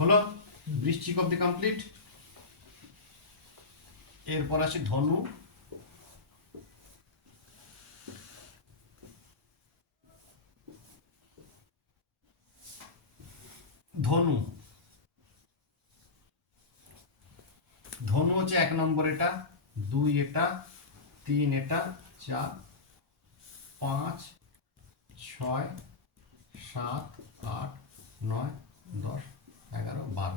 হলো বৃশ্চিক অব্দি কমপ্লিট। এরপর আছে ধনু, ধনু ধনু হচ্ছে 1 নম্বর, এটা 2 এটা 3 এটা 4 5 6 7 8 9 10 11 12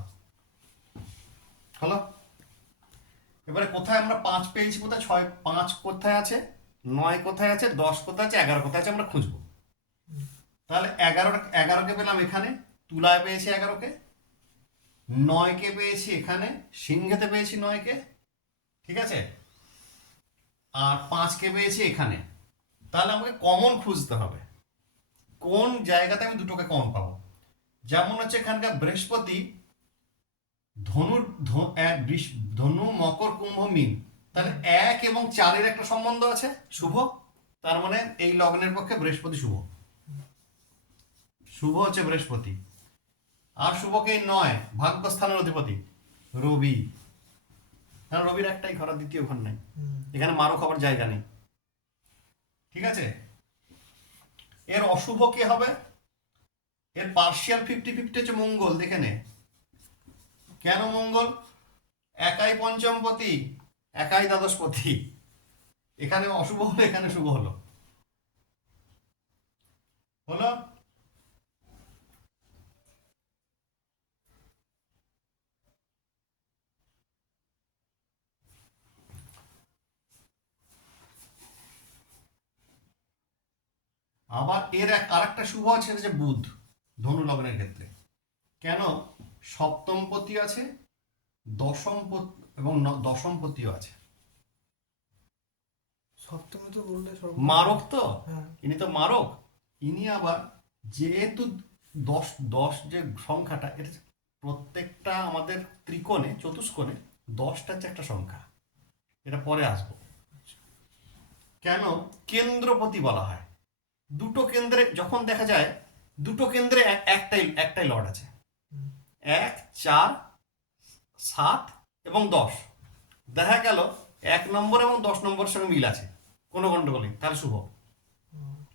হলো। এবারে কোথায় আমরা 5 পেয়েছি, কোথায় 6 5 কোথায় আছে, 9 কোথায় আছে, 10 কোথায় আছে, 11 কোথায় আছে আমরা খুঁজবো। তাহলে 11কে পেলাম এখানে, তুলায় পেয়েছি 11কে, 9কে পেয়েছি এখানে, সিংহেতে পেয়েছি 9কে, ঠিক আছে, আর 5কে পেয়েছি এখানে। তাহলে আমাকে কমন খুঁজতে হবে, কোন জায়গাতে আমি দুটোকে কমন পাবো। যেমন হচ্ছে এখানকার বৃহস্পতি ধনু মকর কুম্ভ মীন, তাহলে 1 এবং 4-এর একটা সম্বন্ধ আছে শুভ, তার মানে এই লগ্নের পক্ষে বৃহস্পতি শুভ, শুভ হচ্ছে বৃহস্পতি। আর শুভকে 9 ভাগ্যস্থানের অধিপতি রবি, কারণ রবির একটাই ঘর, দ্বিতীয় ঘর নাই, এখানে মারো খাবার জায়গা নেই, ঠিক আছে। এর অশুভ কে হবে, এর পার্শিয়াল 50-50 হচ্ছে মঙ্গল, দেখে নে কেন মঙ্গল, একাই পঞ্চমপতি একাই দ্বাদশপতি, এখানে অশুভ হলো এখানে শুভ হলো, হলো। আবার এর আরেকটা শুভ আছে, সেটা হচ্ছে বুধ ধনু লগ্নের ক্ষেত্রে, কেন সপ্তমপতি আছে, এবং দশমপতিও আছে, সপ্তমে তো বললে মারক তো, হ্যাঁ। ইনি তো মারক, ইনি আবার যেহেতু 10 যে সংখ্যাটা, এটা প্রত্যেকটা আমাদের ত্রিকোণে চতুষ্কোণে 10টা হচ্ছে একটা সংখ্যা, এটা পরে আসবো। কেন কেন্দ্রপতি বলা হয়, দুটো কেন্দ্রে যখন দেখা যায়, দুটো কেন্দ্রে একটাই লর্ড আছে, 1 4 7 এবং 10, দেখা গেল 1 নম্বর এবং 10 নম্বরের সঙ্গে মিল আছে, কোনো গন্ডগোল নেই, তাহলে শুভ।